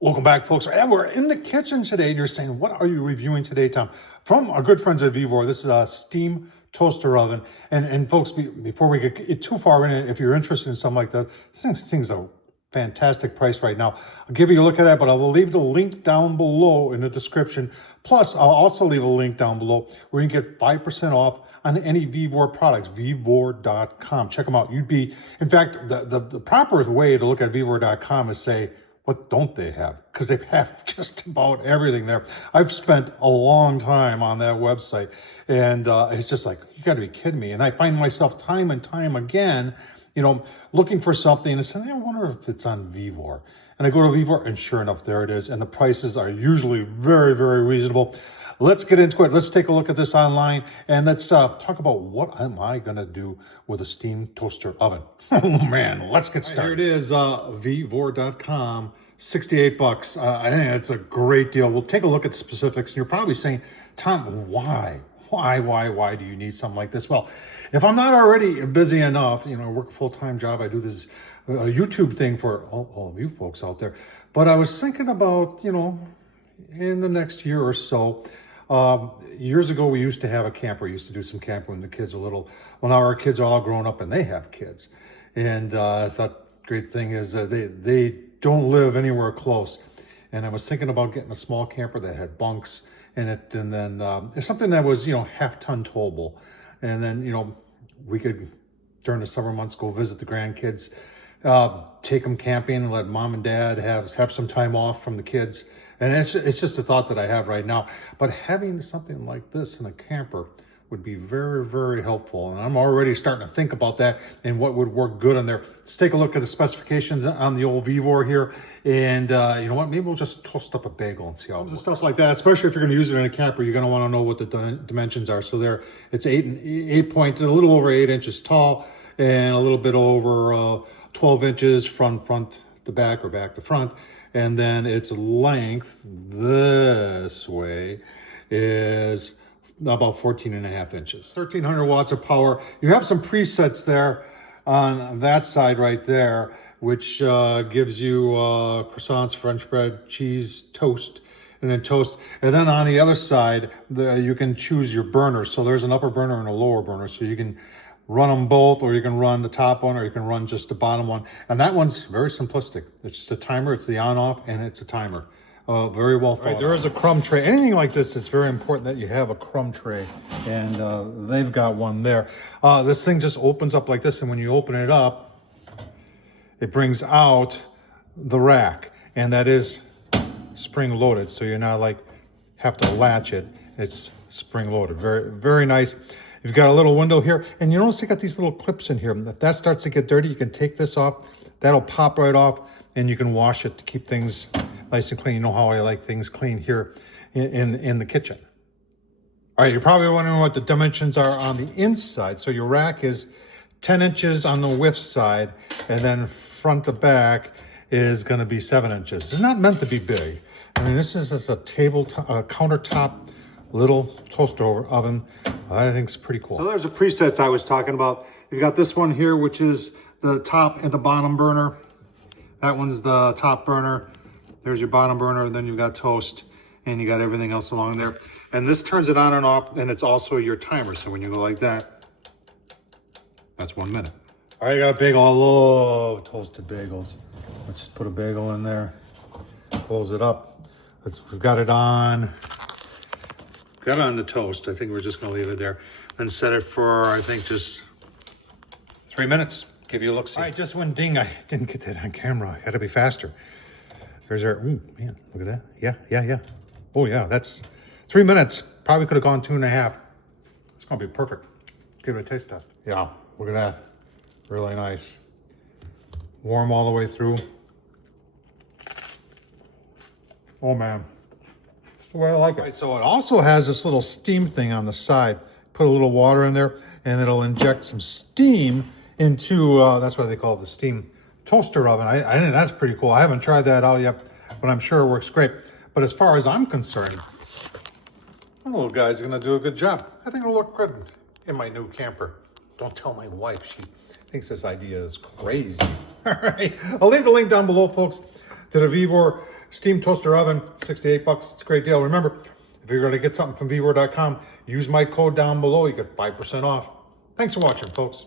Welcome back, folks. And we're in the kitchen today, and you're saying, what are you reviewing today, Tom? From our good friends at VEVOR, this is a steam toaster oven. And folks, before we get too far in it, if you're interested in something like that, this thing's a fantastic price right now. I'll give you a look at that, but I'll leave the link down below in the description. Plus, I'll also leave a link down below where you can get 5% off on any VEVOR products, VEVOR.com. Check them out. In fact, the proper way to look at VEVOR.com is say, what don't they have? Because they have just about everything there. I've spent a long time on that website, and it's just like, you got to be kidding me. And I find myself time and time again, looking for something and saying, I wonder if it's on VEVOR. And I go to VEVOR, and sure enough, there it is. And the prices are usually very, very reasonable. Let's get into it. Let's take a look at this online, and let's talk about what am I going to do with a steam toaster oven. Oh, man, let's get started. Here it is, VEVOR.com, 68 bucks. I think it's a great deal. We'll take a look at specifics, and you're probably saying, Tom, why? Why do you need something like this? Well, if I'm not already busy enough, I work a full-time job. I do this YouTube thing for all of you folks out there. But I was thinking about, in the next year or so, years ago, we used to have a camper. We used to do some camping when the kids were little. Well, now our kids are all grown up and they have kids. And I thought great thing is they don't live anywhere close. And I was thinking about getting a small camper that had bunks in it. And then it's something that was, half-ton towable. And then, we could, during the summer months, go visit the grandkids, take them camping and let mom and dad have some time off from the kids. And it's just a thought that I have right now. But having something like this in a camper would be very, very helpful. And I'm already starting to think about that and what would work good on there. Let's take a look at the specifications on the old VEVOR here. And you know what? Maybe we'll just toast up a bagel and see how it works. Stuff like that, especially if you're going to use it in a camper, you're going to want to know what the dimensions are. So there, it's a little over 8 inches tall and a little bit over 12 inches from front to back or back to front. And then its length this way is about 14.5 inches. 1300 watts of power. You have some presets there on that side right there, which gives you croissants, French bread, cheese, toast, and then toast. And then on the other side, you can choose your burners. So there's an upper burner and a lower burner. So you can run them both, or you can run the top one, or you can run just the bottom one. And that one's very simplistic. It's just a timer, it's the on-off, and it's a timer. Very well thought. Right, there is a crumb tray. Anything like this, it's very important that you have a crumb tray, and they've got one there. This thing just opens up like this, and when you open it up, it brings out the rack, and that is spring-loaded, so you're not like have to latch it. It's spring-loaded. Very, very nice. You've got a little window here, and you notice you got these little clips in here. If that starts to get dirty, you can take this off. That'll pop right off, and you can wash it to keep things nice and clean. You know how I like things clean here in the kitchen. All right, you're probably wondering what the dimensions are on the inside. So your rack is 10 inches on the width side, and then front to back is going to be 7 inches. It's not meant to be big. I mean, this is just a countertop little toaster oven. I think it's pretty cool. So there's the presets I was talking about. You've got this one here, which is the top and the bottom burner. That one's the top burner. There's your bottom burner, and then you've got toast, and you got everything else along there. And this turns it on and off, and it's also your timer. So when you go like that, that's 1 minute. All right, I got a bagel. I love toasted bagels. Let's just put a bagel in there, close it up. We've got it on. Got it on the toast. I think we're just going to leave it there and set it for, I think, just 3 minutes. Give you a look-see. All right, just one ding. I didn't get that on camera. I got to be faster. There's our, ooh, man, look at that. Yeah. Oh, yeah, that's 3 minutes. Probably could have gone 2.5. It's going to be perfect. Give it a taste test. Yeah, look at that. Really nice. Warm all the way through. Oh, man. That's the way I like it. Right, so it also has this little steam thing on the side. Put a little water in there, and it'll inject some steam into, that's why they call it the steam toaster oven. I think that's pretty cool. I haven't tried that out yet, but I'm sure it works great. But as far as I'm concerned, the little guy's gonna do a good job. I think it'll look good in my new camper. Don't tell my wife, she thinks this idea is crazy. All right, I'll leave the link down below, folks, to the VEVOR Steam Toaster Oven, 68 bucks. It's a great deal. Remember, if you're going to get something from VEVOR.com, use my code down below. You get 5% off. Thanks for watching, folks.